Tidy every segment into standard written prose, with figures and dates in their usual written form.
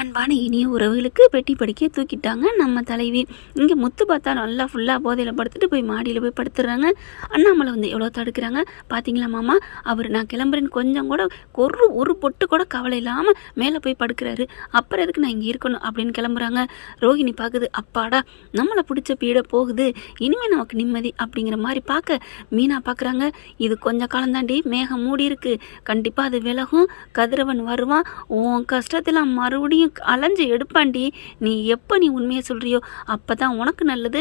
அன்பான இனிய உறவுகளுக்கு பெட்டி படிக்க தூக்கிட்டாங்க நம்ம தலைவி. இங்கே முத்து பார்த்தா நல்லா ஃபுல்லாக போதையில் படுத்துட்டு போய் மாடியில் போய் படுத்துடுறாங்க. அண்ணாமலை வந்து எவ்வளோ தடுக்கிறாங்க பார்த்தீங்களா மாமா, அவர் நான் கிளம்புறேன்னு கொஞ்சம் கூட ஒரு பொட்டு கூட கவலை இல்லாமல் மேலே போய் படுக்கிறாரு, அப்புறம் எதுக்கு நான் இங்கே இருக்கணும் அப்படின்னு கிளம்புறாங்க. ரோஹிணி பார்க்குது, அப்பாடா நம்மளை பிடிச்ச பீட போகுது, இனிமேல் நமக்கு நிம்மதி அப்படிங்கிற மாதிரி பார்க்க மீனா பார்க்குறாங்க. இது கொஞ்சம் காலந்தாண்டி மேகம் மூடி இருக்கு, கண்டிப்பாக அது விலகும், கதிரவன் வருவான், உன் கஷ்டத்தில் மறுபடியும் அலைஞ்சு எடுப்பாண்டி, நீ எப்போ நீ உண்மையை சொல்கிறியோ அப்போ தான் உனக்கு நல்லது,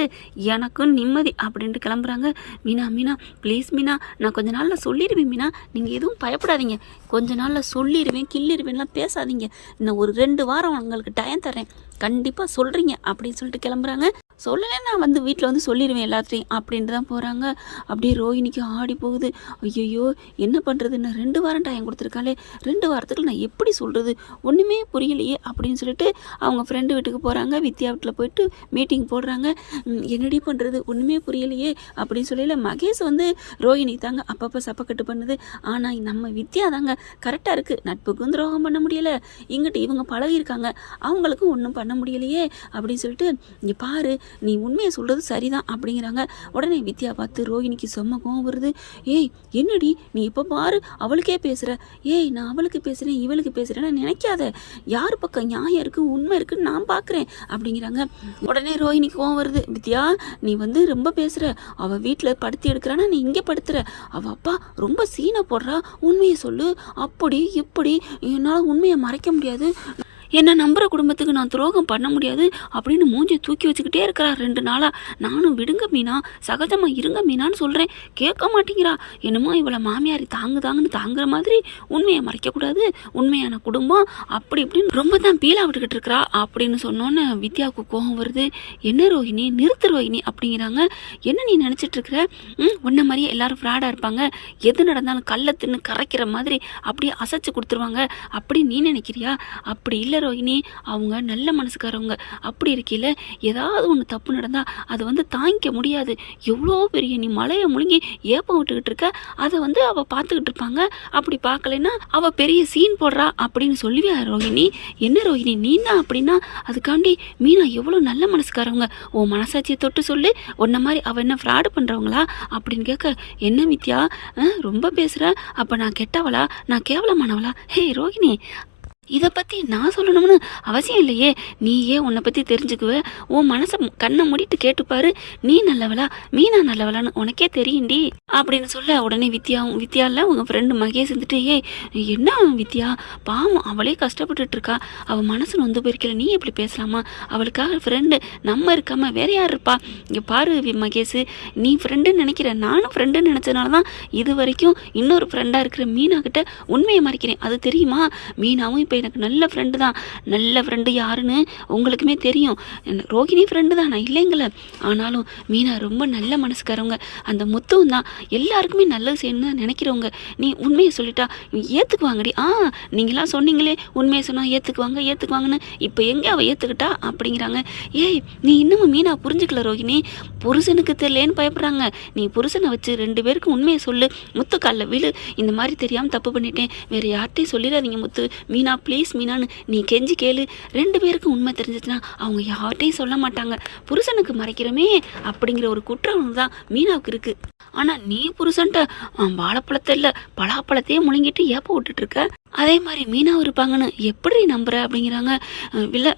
எனக்கும் நிம்மதி அப்படின்ட்டு கிளம்புறாங்க. மீனா மீனா ப்ளீஸ் மீனா, நான் கொஞ்ச நாளில் சொல்லிடுவேன் மீனா, நீங்கள் எதுவும் பயப்படாதீங்க, கொஞ்ச நாளில் சொல்லிடுவேன் கிள்ளிடுவேன்லாம் பேசாதீங்க, இன்னும் ஒரு 2 வாரம் உங்களுக்கு டைம் தரேன், கண்டிப்பாக சொல்கிறீங்க அப்படின்னு சொல்லிட்டு கிளம்புறாங்க. சொல்லலை நான் வந்து வீட்டில் வந்து சொல்லிடுவேன் எல்லாத்தையும் அப்படின்ட்டு தான் போகிறாங்க. அப்படியே ரோஹிணிக்கு ஆடி போகுது. ஐயோ என்ன பண்ணுறது, நான் 2 வாரம் டைம் கொடுத்துருக்காளே, 2 வாரத்துக்கு நான் எப்படி சொல்கிறது, ஒன்றுமே புரியலையே அப்படின்னு சொல்லிட்டு அவங்க ஃப்ரெண்டு வீட்டுக்கு போகிறாங்க. வித்யா வீட்டில் போயிட்டு மீட்டிங் போடுறாங்க. என்னடி பண்ணுறது ஒன்றுமே புரியலையே அப்படின்னு சொல்லல. மகேஷ் வந்து ரோஹிணி தாங்க அப்பப்போ சப்பக்கட்டு பண்ணுது, ஆனால் நம்ம வித்யா தாங்க கரெக்டாக இருக்குது, நட்புக்கும் துரோகம் பண்ண முடியலை, இங்கிட்டு இவங்க பழகிருக்காங்க அவங்களுக்கும் ஒன்றும் பண்ண முடியலையே அப்படின்னு சொல்லிட்டு, இங்கே பாரு நீ உண்மையை சொல்கிறது சரிதான் அப்படிங்கிறாங்க. உடனே வித்யா பார்த்து ரோஹிணிக்கு செம்ம கோவம் வருது. ஏய் என்னடி நீ இப்போ பாரு அவளுக்கே பேசுகிற, ஏய் நான் அவளுக்கு பேசுகிறேன் இவளுக்கு பேசுகிறேன்னு நினைக்காத, யார் பக்கம் நியாயம் இருக்குது உண்மை இருக்குன்னு நான் பார்க்குறேன் அப்படிங்கிறாங்க. உடனே ரோஹிணிக்கு கோவம் வருது. வித்யா நீ வந்து ரொம்ப பேசுகிற, அவள் வீட்டில் படுத்தி எடுக்கிறானா நீ இங்கே படுத்துற, அவள் அப்பா ரொம்ப சீனை போடுறா, உண்மையை சொல்லு, அப்படி இப்படி என்னால் உண்மையை மறைக்க முடியாது, என்னை நம்புகிற குடும்பத்துக்கு நான் துரோகம் பண்ண முடியாது அப்படின்னு மூஞ்சி தூக்கி வச்சுக்கிட்டே இருக்கிறா 2 நாளாக. நானும் விடுங்க மீனா, சகஜமாக இருங்க மீனான்னு சொல்கிறேன், கேட்க மாட்டேங்கிறா, என்னமோ இவளை மாமியாரி தாங்குன்னு தாங்குற மாதிரி உண்மையை மறைக்கக்கூடாது, உண்மையான குடும்பம் அப்படி இப்படின்னு ரொம்ப தான் பீலா விட்டுக்கிட்டு இருக்கிறா அப்படின்னு சொன்னோன்னு வித்யாவுக்கு கோபம் வருது. என்ன ரோஹிணி நிறுத்து ரோஹிணி அப்படிங்கிறாங்க. என்ன நீ நினச்சிட்ருக்கிற, உன்ன மாதிரியே எல்லாரும் ஃப்ராடாக இருப்பாங்க, எது நடந்தாலும் கல்லை தின்னு கரைக்கிற மாதிரி அப்படியே அசைச்சு கொடுத்துருவாங்க அப்படி நீ நினைக்கிறியா, அப்படி இல்லை ரோஹிணி, அவங்க நல்ல மனசுக்காரவங்க, அப்படி இருக்கையில் ஏதாவது ஒன்று தப்பு நடந்தால் அதை வந்து தாங்கிக்க முடியாது, எவ்வளோ பெரிய நீ மலையை முழுங்கி ஏப்பம் விட்டுக்கிட்டு இருக்க, அதை வந்து அவள் பார்த்துக்கிட்டு இருப்பாங்க, அப்படி பார்க்கலைன்னா அவள் பெரிய சீன் போடுறா அப்படின்னு சொல்லுவியா ரோஹிணி, என்ன ரோஹிணி நீ தான் அப்படின்னா அதுக்காண்டி மீனா எவ்வளோ நல்ல மனசுக்காரவங்க, உன் மனசாட்சியை தொட்டு சொல்லு, உன்ன மாதிரி அவள் என்ன ஃப்ராடு பண்ணுறவங்களா அப்படின்னு கேட்க, என்ன வித்யா ரொம்ப பேசுகிற, அப்போ நான் கெட்டவளா, நான் கேவலமானவளா, ஹே ரோஹிணி இதை பற்றி நான் சொல்லணும்னு அவசியம் இல்லையே, நீயே உன்னை பற்றி தெரிஞ்சுக்குவ, உன் மனசை கண்ணை மூடிட்டு கேட்டுப்பாரு, நீ நல்லவளா மீனா நல்லவளான்னு உனக்கே தெரியுண்டி அப்படின்னு சொல்ல. உடனே வித்யாவில் உங்கள் ஃப்ரெண்டு மகேஷ் இருந்துட்டு, என்ன வித்யா பாவம் அவளே கஷ்டப்பட்டுட்டு இருக்கா, அவள் மனசு நொந்து போயிருக்கல, நீ எப்படி பேசலாமா, அவளுக்காக ஃப்ரெண்டு நம்ம இருக்காம வேற யார் இருப்பா, இங்கே பாரு மகேஷ் நீ ஃப்ரெண்டுன்னு நினைக்கிற, நானும் ஃப்ரெண்டுன்னு நினச்சதுனால தான் இது வரைக்கும் இன்னொரு ஃப்ரெண்டாக இருக்கிற மீனா கிட்ட உண்மையை மறைக்கிறேன், அது தெரியுமா, மீனாவும் இப்போ எனக்கு நல்ல ஃப்ரெண்டு தான், நல்ல ஃப்ரெண்டு யாருன்னு உங்களுக்குமே தெரியும், ரோஹிணி ஃப்ரெண்டு தான் நான் இல்லைங்கள, ஆனாலும் மீனா ரொம்ப நல்ல மனசுக்காரவங்க, அந்த முத்துவும் தான் எல்லாருக்குமே நல்லது செய்யணும்னு நினைக்கிறவங்க, நீ உண்மையை சொல்லிட்டா ஏற்றுக்குவாங்கடி, நீங்களாம் சொன்னீங்களே உண்மையை சொன்னால் ஏற்றுக்குவாங்கன்னு, இப்போ எங்கே அவள் ஏற்றுக்கிட்டா அப்படிங்கிறாங்க. ஏய் நீ இன்னமும் மீனா புரிஞ்சுக்கல ரோஹிணி, புருஷனுக்கு தெரியலேன்னு பயப்படுறாங்க, நீ புருஷனை வச்சு 2 பேருக்கு உண்மையை சொல்லு, முத்து காலில் விழு, இந்த மாதிரி தெரியாமல் தப்பு பண்ணிட்டேன், வேறு யார்கிட்டையும் சொல்லிடாதீங்க முத்து, மீனா ப்ளீஸ் மீனான்னு நீ கெஞ்சி கேளு, 2 பேருக்கும் உண்மை தெரிஞ்சிச்சுன்னா அவங்க யார்கிட்டையும் சொல்ல மாட்டாங்க, புருஷனுக்கு மறைக்கிறோமே அப்படிங்கிற ஒரு குற்றம் தான் மீனாவுக்கு இருக்கு, ஆனால் நீ புருஷன்ட்ட வாழைப்பழத்தை இல்லை பலாப்பழத்தையே முழுங்கிட்டு ஏப்ப விட்டுட்டு இருக்க, அதே மாதிரி மீனாவும் இருப்பாங்கன்னு எப்படி நம்புற அப்படிங்கிறாங்க. இல்லை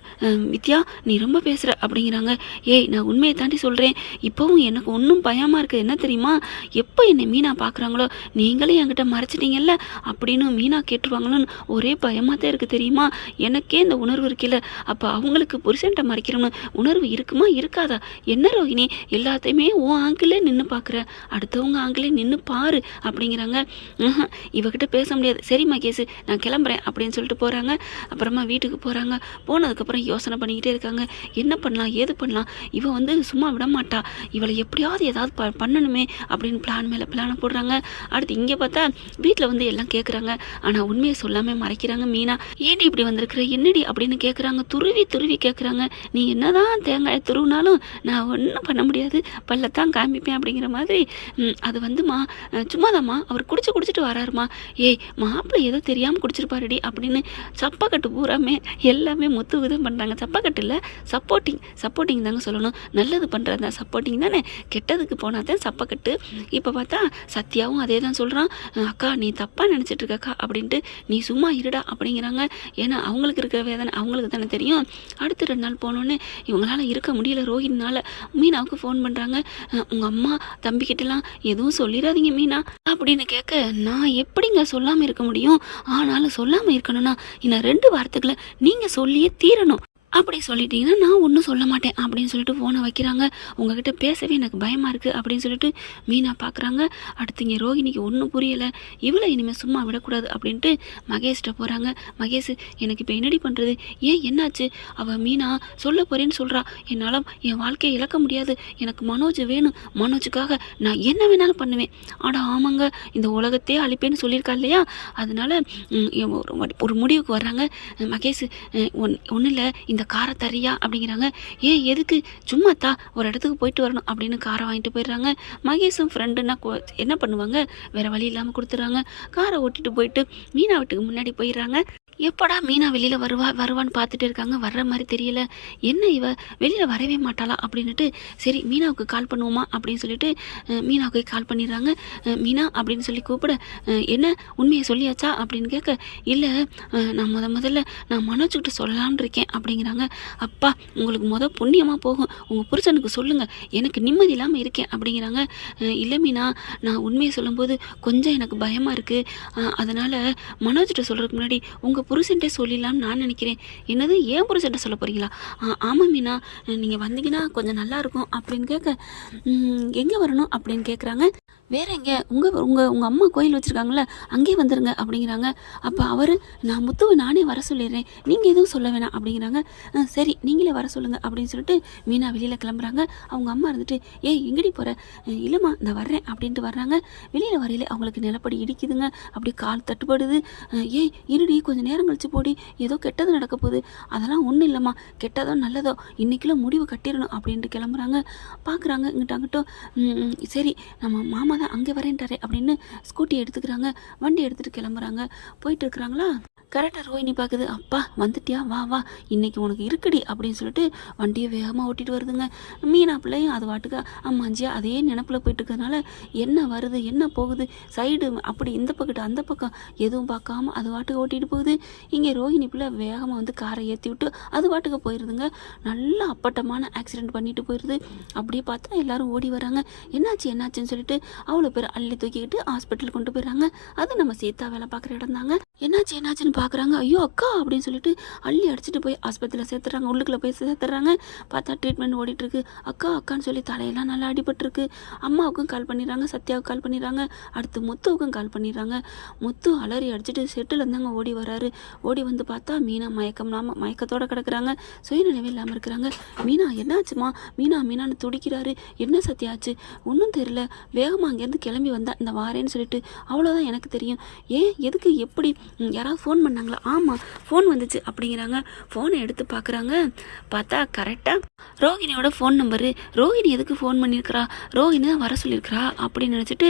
வித்யா நீ ரொம்ப பேசுகிற அப்படிங்கிறாங்க. ஏய் நான் உண்மையை தாண்டி சொல்கிறேன், இப்போவும் எனக்கு ஒன்றும் பயமாக இருக்குது, என்ன தெரியுமா, எப்போ என்னை மீனா பார்க்குறாங்களோ நீங்களே என்கிட்ட மறைச்சிட்டீங்கல்ல அப்படின்னு மீனா கேட்டுருவாங்களோன்னு ஒரே பயமாக தான் இருக்குது தெரியுமா, எனக்கே இந்த உணர்வு இருக்குல்ல, அப்போ அவங்களுக்கு புருஷன்ட்ட மறைக்கிறோன்னு உணர்வு இருக்குமா இருக்காதா, என்ன ரோஹிணி எல்லாத்தையுமே உன் ஆங்கிலே நின்று பார்க்குற, அடுத்தவங்க ஆங்கிலே நின்று பாரு அப்படிங்கிறாங்க. இவகிட்ட பேச முடியாது, சரி மகேஷ் நான் கிளம்புறேன் அப்படின்னு சொல்லிட்டு போகிறாங்க. அப்புறமா வீட்டுக்கு போகிறாங்க. போனதுக்கப்புறம் யோசனை பண்ணிக்கிட்டே இருக்காங்க, என்ன பண்ணலாம் ஏது பண்ணலாம், இவள் வந்து சும்மா விட மாட்டா, இவளை எப்படியாவது ஏதாவது பண்ணணுமே அப்படின்னு பிளான் மேலே பிளானை போடுறாங்க. அடுத்து இங்கே பார்த்தா வீட்டில் வந்து எல்லாம் கேட்குறாங்க, ஆனால் உண்மையை சொல்லாமல் மறைக்கிறாங்க. மீனா ஏன்டி இப்படி வந்திருக்கிற என்னடி அப்படின்னு கேட்குறாங்க, துருவி கேட்குறாங்க. நீ என்னதான் தேங்காயை துருவினாலும் நான் ஒன்றும் பண்ண முடியாது, பல்லத்தான் காமிப்பேன் அப்படிங்கிற மாதிரி, அது வந்துமா சும்மாதாம்மா அவர் குடிச்சிட்டு வராருமா, ஏய் மாப்பிள்ளை ஏதோ தெரியாமல் தெரியாமல் குடிச்சிருப்பாருடி அப்படின்னு சப்பக்கட்டு பூராமே எல்லாமே முத்து விதம் பண்ணுறாங்க. சப்பக்கட்டு இல்லை, சப்போர்ட்டிங் தாங்க சொல்லணும். நல்லது பண்ணுறது தான் சப்போர்ட்டிங் தானே, கெட்டதுக்கு போனால் தான் சப்பக்கட்டு. இப்போ பார்த்தா சத்யாவும் அதே தான் சொல்கிறான். அக்கா நீ தப்பாக நினச்சிட்டு இருக்கக்கா அப்படின்ட்டு, நீ சும்மா இருடா அப்படிங்கிறாங்க. ஏன்னா அவங்களுக்கு இருக்கிற வேதனை அவங்களுக்கு தானே தெரியும். அடுத்து 2 நாள் போனோன்னே இவங்களால இருக்க முடியல ரோஹினினால. மீனாவுக்கு ஃபோன் பண்ணுறாங்க. உங்கள் அம்மா தம்பிக்கிட்டலாம் எதுவும் சொல்லிடாதீங்க மீனா அப்படின்னு கேட்க, நான் எப்படிங்க சொல்லாமல் இருக்க முடியும்? ஆனாலும் சொல்லாமல் இருக்கணும்னா இன்னும் 2 வாரத்துக்குள்ள நீங்கள் சொல்லியே தீரணும். அப்படி சொல்லிட்டீங்கன்னா நான் ஒன்றும் சொல்ல மாட்டேன் அப்படின்னு சொல்லிட்டு ஃபோனை வைக்கிறாங்க. உங்ககிட்ட பேசவே எனக்கு பயமாக இருக்குது அப்படின்னு சொல்லிட்டு மீனா பார்க்குறாங்க. அடுத்து இங்கே ரோஹினிக்கு ஒன்றும் புரியலை. இவளை இனிமேல் சும்மா விடக்கூடாது அப்படின்ட்டு மகேஷ்கிட்ட போகிறாங்க. மகேஷ் எனக்கு இப்போ என்னடி பண்ணுறது, ஏன் என்னாச்சு? அவள் மீனா சொல்ல போகிறேன்னு சொல்கிறா, என்னால் என் வாழ்க்கையை இழக்க முடியாது, எனக்கு மனோஜ் வேணும், மனோஜுக்காக நான் என்ன வேணாலும் பண்ணுவேன். ஆனால் ஆமாங்க, இந்த உலகத்தையே அழிப்பேன்னு சொல்லியிருக்கா இல்லையா, அதனால் ஒரு முடிவுக்கு வர்றாங்க. மகேஷ் ஒன்றும் இல்லை, இந்த காரை தரியா அப்படிங்கிறாங்க. எதுக்கு? சும்மா தா, ஒரு இடத்துக்கு போயிட்டு வரணும் அப்படின்னு காரை வாங்கிட்டு போயிடுறாங்க. மகேஷும் ஃப்ரெண்டுன்னா என்ன பண்ணுவாங்க, வேற வழி இல்லாமல் கொடுத்துட்றாங்க. காரை ஓட்டிட்டு போயிட்டு மீனா வீட்டுக்கு முன்னாடி போயிடுறாங்க. எப்படா மீனா வெளியில் வருவான்னு பார்த்துட்டு இருக்காங்க. வர்ற மாதிரி தெரியல. என்ன இவ வெளியில் வரவே மாட்டாளா அப்படின்ட்டு, சரி மீனாவுக்கு கால் பண்ணுவோமா அப்படின்னு சொல்லிட்டு மீனாவுக்கு கால் பண்ணிடுறாங்க. மீனா அப்படின்னு சொல்லி கூப்பிட, என்ன உண்மையை சொல்லியாச்சா அப்படின்னு கேட்க, இல்லை நான் முதல்ல நான் மனோஜ்கிட்ட சொல்லலாம்னு இருக்கேன் அப்படிங்கிறாங்க. அப்பா உங்களுக்கு புண்ணியமாக போகும், உங்கள் புருஷனுக்கு சொல்லுங்கள், எனக்கு நிம்மதி இல்லாமல் இருக்கேன் அப்படிங்கிறாங்க. இல்லை மீனா, நான் உண்மையை சொல்லும்போது கொஞ்சம் எனக்கு பயமாக இருக்குது, அதனால் மனோஜ்கிட்ட சொல்கிறதுக்கு முன்னாடி உங்கள் புருஷன்ட்டே சொல்லிடலாம்னு நான் நினைக்கிறேன். என்னது, ஏன் புருஷன்ட்ட சொல்ல போகிறீங்களா? ஆமாம் மீனா, நீங்கள் வந்தீங்கன்னா கொஞ்சம் நல்லாயிருக்கும் அப்படின்னு கேட்க, எங்கே வரணும் அப்படின்னு கேட்குறாங்க. வேற எங்கே, உங்கள் அம்மா கோயில் வச்சுருக்காங்களே அங்கே வந்துடுங்க அப்படிங்கிறாங்க. அப்போ அவர், நான் முத்துவை நானே வர சொல்லிடுறேன், நீங்கள் எதுவும் சொல்ல வேணாம் அப்படிங்கிறாங்க. சரி நீங்களே வர சொல்லுங்கள் அப்படின்னு சொல்லிட்டு மீனா வெளியில் கிளம்புறாங்க. அவங்க அம்மா இருந்துட்டு, எங்கடி போகிற? இல்லைம்மா இந்த வர்றேன் அப்படின்ட்டு வர்றாங்க. வெளியில் வரையில அவங்களுக்கு நிலப்படி இடிக்குதுங்க, அப்படி கால் தட்டுப்படுது. இருடி கொஞ்சம் நேரம் கழிச்சு போடி, ஏதோ கெட்டது நடக்க போகுது. அதெல்லாம் ஒன்றும் இல்லைம்மா, கெட்டதோ நல்லதோ இன்றைக்குள்ள முடிவு கட்டிடணும் அப்படின்ட்டு கிளம்புறாங்க. பார்க்குறாங்க இங்கிட்ட சரி நம்ம மாமா அங்கே வரேன்ட்டாரே அப்படின்னு ஸ்கூட்டி எடுத்துக்கிறாங்க. வண்டி எடுத்துகிட்டு கிளம்புறாங்க. போயிட்டு இருக்கிறாங்களா, கரெக்டாக ரோஹினி பார்க்குது. அப்பா வந்துட்டியா, வா இன்னைக்கு உனக்கு இருக்குடி அப்படின்னு சொல்லிட்டு வண்டியை வேகமாக ஓட்டிகிட்டு வருதுங்க. மீனா பிள்ளையும் அது வாட்டுக்கு அம்மாஞ்சியா அதே நினப்பில் போயிட்டு இருக்கிறதுனால என்ன வருது என்ன போகுது, சைடு அப்படி இந்த பக்கத்து அந்த பக்கம் எதுவும் பார்க்காம அது வாட்டுக்கு ஓட்டிகிட்டு போகுது. இங்கே ரோஹினி பிள்ளை வேகமாக வந்து காரை ஏற்றி விட்டு அது வாட்டுக்கு போயிடுதுங்க. நல்லா அப்பட்டமான ஆக்சிடென்ட் பண்ணிட்டு போயிடுது. அப்படியே பார்த்தா எல்லாரும் ஓடி வராங்க. என்னாச்சுன்னு சொல்லிட்டு அவ்வளோ பேர் அள்ளி தூக்கிக்கிட்டு ஹாஸ்பிட்டல் கொண்டு போயிடுறாங்க. அது நம்ம சீதா வேலை பார்க்குற இடம் தாங்க. என்னாச்சுன்னு பார்க்குறாங்க. ஐயோ அக்கா அப்படின்னு சொல்லிட்டு அள்ளி அடிச்சுட்டு போய் ஆஸ்பத்திரியில் சேர்த்துறாங்க. உள்ளுக்குள்ளே போய் சேர்த்துறாங்க. பார்த்தா ட்ரீட்மெண்ட் ஓடிட்டுருக்கு. அக்கான்னு சொல்லி தலையெல்லாம் நல்லா அடிபட்டுருக்கு. அம்மாவுக்கும் கால் பண்ணிடுறாங்க, சத்யாவுக்கு கால் பண்ணிடுறாங்க, அடுத்து முத்துவுக்கும் கால் பண்ணிடுறாங்க. முத்து அலறி அடிச்சுட்டு செட்டில் இருந்தாங்க ஓடி வராரு. ஓடி வந்து பார்த்தா மீனா மயக்கத்தோடு கிடக்குறாங்க, சுயநினைவே இல்லாமல் இருக்கிறாங்க. மீனா என்னாச்சுமா, மீனான்னு துடிக்கிறாரு. என்ன சத்யாச்சு ஒன்றும் தெரியல, வேகமாக அங்கேருந்து கிளம்பி வந்தா இந்த வாரேன்னு சொல்லிட்டு, அவ்வளோதான் எனக்கு தெரியும். எதுக்கு எப்படி, யாராவது ஃபோன் பண்ணாங்களா? ஆமாம் ஃபோன் வந்துச்சு அப்படிங்கிறாங்க. ஃபோனை எடுத்து பார்க்குறாங்க. பார்த்தா கரெக்டாக ரோஹினியோட ஃபோன் நம்பரு. ரோஹினி எதுக்கு ஃபோன் பண்ணியிருக்கிறா, ரோஹினி தான் வர சொல்லியிருக்கிறா அப்படின்னு நினச்சிட்டு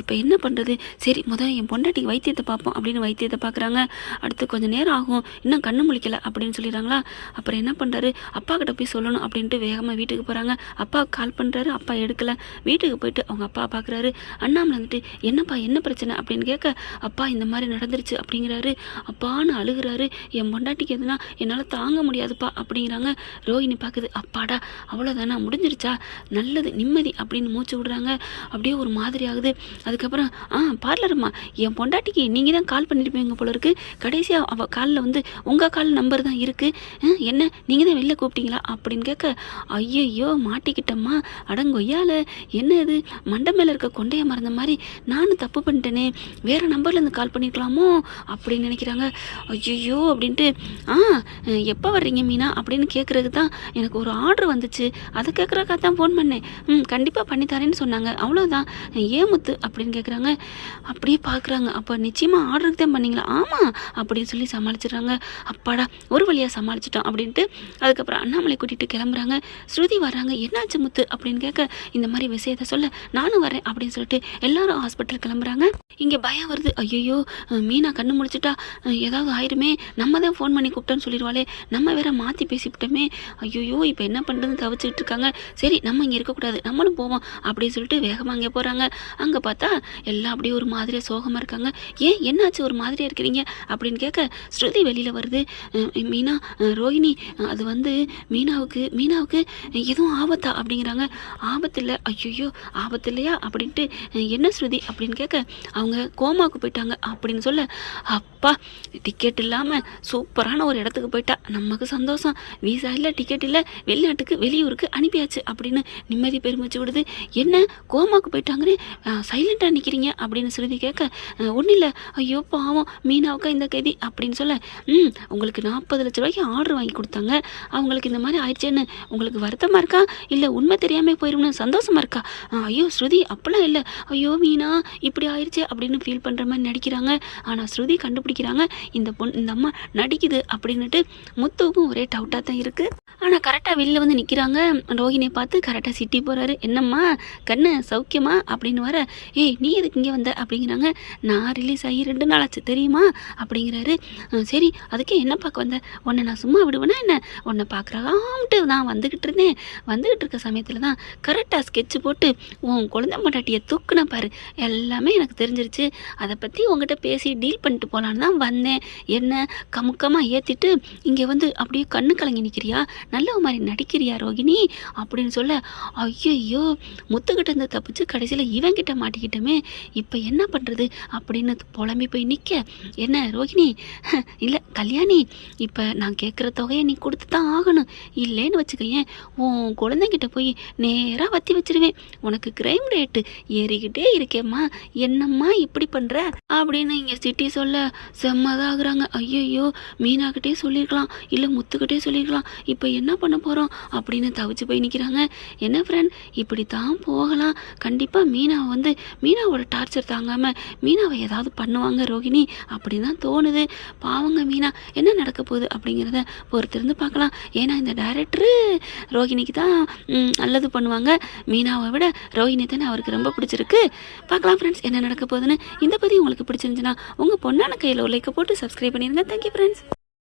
இப்போ என்ன பண்ணுறது, சரி என் பொண்டாட்டிக்கு வைத்தியத்தை பார்ப்போம் அப்படின்னு வைத்தியத்தை பார்க்குறாங்க. அடுத்து கொஞ்சம் நேரம் ஆகும், இன்னும் கண்ணு முழிக்கலை அப்படின்னு சொல்லிடுறாங்களா. அப்புறம் என்ன பண்ணுறாரு, அப்பா கிட்ட போய் சொல்லணும் அப்படின்ட்டு வேகமாக வீட்டுக்கு போகிறாங்க. அப்பாவுக்கு கால் பண்ணுறாரு, அப்பா எடுக்கலை. வீட்டுக்கு போயிட்டு அவங்க அப்பா பார்க்குறாரு. அண்ணாமலை வந்துட்டு, என்னப்பா என்ன பிரச்சனை அப்படின்னு கேட்க, அப்பா இந்த மாதிரி நடந்துருச்சு அப்படிங்கிறாரு. அப்பான்னு அழுகிறாரு. என் பொண்டாட்டிக்கு எதுனா என்னால் தாங்க முடியாதுப்பா அப்படிங்கிறாங்க. ரோஹினி பார்க்குது, அப்பாடா அவ்வளோதானா, முடிஞ்சிருச்சா, நல்லது நிம்மதி அப்படின்னு மூச்சு விடுறாங்க. அப்படியே ஒரு மாதிரி ஆகுது. அதுக்கப்புறம் பார்லரம்மா, என் பொண்டாட்டிக்கு நீங்கள் தான் கால் பண்ணியிருப்பீங்க போல இருக்குது, கடைசியாக அவள் காலில் வந்து உங்கள் கால் நம்பர் தான் இருக்குது, என்ன நீங்கள் தான் வெளில கூப்பிட்டீங்களா அப்படின்னு கேட்க, ஐயோ மாட்டிக்கிட்டம்மா, அடங்கொய்யால என்ன இது மண்டை மேலே இருக்க கொண்டைய மறந்த மாதிரி நானும் தப்பு பண்ணிட்டேனே, வேறு நம்பர்லேருந்து கால் பண்ணியிருக்கலாமோ அப்படின்னு நினைக்கிறாங்க. கேட்குறாங்க. ஐயையோ அப்படின்ட்டு, ஆ எப்போ வர்றீங்க மீனா அப்படின்னு கேட்குறதுக்கு தான் எனக்கு ஒரு ஆர்டர் வந்துச்சு, அதை கேட்குறக்கா தான் ஃபோன் பண்ணேன். கண்டிப்பாக பண்ணித்தரேன்னு சொன்னாங்க, அவ்வளோதான். ஏன் முத்து அப்படின்னு கேட்குறாங்க. அப்படியே பார்க்குறாங்க. அப்போ நிச்சயமாக ஆர்டருக்கு தான் பண்ணீங்களா? ஆமாம் அப்படின்னு சொல்லி சமாளிச்சிடுறாங்க. அப்பாடா ஒரு வழியாக சமாளிச்சிட்டோம் அப்படின்ட்டு அதுக்கப்புறம் அண்ணாமலை கூட்டிகிட்டு கிளம்புறாங்க. ஸ்ருதி வர்றாங்க. என்னாச்சு முத்து அப்படின்னு கேட்க, இந்த மாதிரி விஷயத்த சொல்ல நானும் வரேன் அப்படின்னு சொல்லிட்டு எல்லாரும் ஹாஸ்பிட்டல் கிளம்புறாங்க. இங்கே பயம் வருது. ஐயோ மீனா கண்ணு முழிச்சிட்டா ஏதாவது ஆயிருமே, நம்ம தான் ஃபோன் பண்ணி கூப்பிட்டோன்னு சொல்லிடுவாளே, நம்ம வேற மாற்றி பேசிவிட்டோமே, ஐயோ இப்போ என்ன பண்ணுறதுன்னு தவிச்சிக்கிட்டு இருக்காங்க. சரி நம்ம இங்கே இருக்கக்கூடாது, நம்மளும் போவோம் அப்படின்னு சொல்லிட்டு வேகமாக அங்கே போகிறாங்க. அங்கே பார்த்தா எல்லாம் அப்படியே ஒரு மாதிரியாக சோகமாக இருக்காங்க. ஏன் என்னாச்சு ஒரு மாதிரியாக இருக்கிறீங்க அப்படின்னு கேட்க, ஸ்ருதி வெளியில் வருது. மீனா ரோஹிணி அது வந்து மீனாவுக்கு எதுவும் ஆபத்தா அப்படிங்கிறாங்க. ஆபத்து இல்லை. ஐயோ ஆபத்து இல்லையா அப்படின்ட்டு, என்ன ஸ்ருதி அப்படின்னு கேட்க, அவங்க கோமாவுக்கு போயிட்டாங்க அப்படின்னு சொல்ல, அப்பா டிக்கெட் இல்லாமல் சூப்பரான ஒரு இடத்துக்கு போயிட்டா, நமக்கு சந்தோஷம். வீசா இல்லை, டிக்கெட் இல்லை, வெளிநாட்டுக்கு வெளியூருக்கு அனுப்பியாச்சு அப்படின்னு நிம்மதி பெருமிச்சு விடுது. என்ன கோமாவுக்கு போயிட்டாங்கன்னு சைலண்டாக நிற்கிறீங்க அப்படின்னு ஸ்ருதி கேட்க, ஒன்றும் இல்லை, ஐயோ பாவம் மீனாவுக்கா இந்த கைதி அப்படின்னு சொல்ல, உங்களுக்கு 40 லட்ச ரூபாய்க்கு ஆர்டர் வாங்கி கொடுத்தாங்க, அவங்களுக்கு இந்த மாதிரி ஆயிடுச்சேன்னு உங்களுக்கு வருத்தமாக இருக்கா, இல்லை உண்மை தெரியாமல் போயிரும்னு சந்தோஷமா இருக்கா? ஐயோ ஸ்ருதி அப்படிலாம் இல்லை, ஐயோ மீனா இப்படி ஆயிடுச்சு அப்படின்னு ஃபீல் பண்ணுற மாதிரி நடிக்கிறாங்க. ஆனால் ஸ்ருதி கண்டுபிடிக்கிறாங்க இந்த அம்மா நடிக்குது அப்படின்னுட்டு. முத்துவுக்கும் ஒரே டவுட்டாக தான் இருக்குது. ஆனால் கரெக்டாக வெளியில் வந்து நிற்கிறாங்க. ரோஹிணியை பார்த்து கரெக்டாக சிட்டி போகிறாரு. என்னம்மா கண்ணு சௌக்கியமா அப்படின்னு வர, ஏய் நீ எதுக்கு இங்கே வந்த அப்படிங்கிறாங்க. நான் ரிலீஸ் ஆகி 2 நாள் ஆச்சு தெரியுமா அப்படிங்கிறாரு. சரி அதுக்கே என்ன பார்க்க வந்த, உன்னை நான் சும்மா விடுவேனா என்ன, உன்னை பார்க்குறான்ட்டு நான் வந்துக்கிட்டு இருந்தேன். வந்துக்கிட்டு இருக்க சமயத்தில் தான் கரெக்டாக ஸ்கெட்சு போட்டு உன் குழந்தை பொண்டாட்டியை தூக்குன பாரு, எல்லாமே எனக்கு தெரிஞ்சிருச்சு. அதை பற்றி உங்ககிட்ட பேசி டீல் பண்ணிட்டு போகலான்னு தான் வந்தேன். என்ன கமுக்கமாக ஏற்றிட்டு இங்கே வந்து அப்படியே கண்ணு கலங்கி நிற்கிறியா, நல்ல மாதிரி நடிக்கிறியா ரோகிணி அப்படின்னு சொல்ல, ஐயோ முத்துக்கிட்ட இருந்து தப்பிச்சு கடைசியில் இவங்கிட்ட மாட்டிக்கிட்டோமே, இப்போ என்ன பண்ணுறது அப்படின்னு புலம்பி போய் நிற்க, என்ன ரோகிணி இல்லை கல்யாணி, இப்போ நான் கேட்குற தொகையை நீ கொடுத்து தான் ஆகணும், இல்லைன்னு வச்சுக்கையேன் உன் குழந்தைங்கிட்ட போய் நேராக வத்தி வச்சிருவேன், உனக்கு கிரைம் ரேட்டு ஏறிக்கிட்டே இருக்கேம்மா, என்னம்மா இப்படி பண்ணுற அப்படின்னு இங்கே சிட்டி சொல்ல செம்மதாகிறாங்க. ஐயோ மீனாக்கிட்டே சொல்லியிருக்கலாம், இல்லை முத்துக்கிட்டே சொல்லியிருக்கலாம், இப்போ என்ன பண்ண போகிறோம் அப்படின்னு தவிச்சு போய் நிற்கிறாங்க. என்ன ஃப்ரெண்ட் இப்படி தான் போகலாம், கண்டிப்பாக மீனாவோட டார்ச்சர் தாங்காமல் மீனாவை ஏதாவது பண்ணுவாங்க ரோகிணி அப்படின்னு தான் தோணுது. பாவங்க மீனா என்ன நடக்க போகுது அப்படிங்கிறத பொறுத்திருந்து பார்க்கலாம். ஏன்னா இந்த டைரக்டரு ரோகிணிக்கு தான் நல்லது பண்ணுவாங்க, மீனாவை விட ரோஹிணி தானே அவருக்கு ரொம்ப பிடிச்சிருக்கு. பார்க்கலாம் ஃப்ரெண்ட்ஸ் என்ன நடக்க போகுதுன்னு. இந்த பதிவு உங்களுக்கு பிடிச்சிருந்துச்சுன்னா உங்கள் பொண்ணான கையில் ஒரு லைக்கை போட்டு சப்ஸ்கிரைப் பண்ணிடுங்க. Thank you friends.